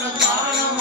காணும்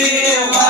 eu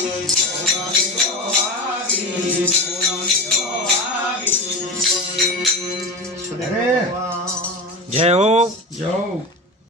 મારી સુરતા જય હો.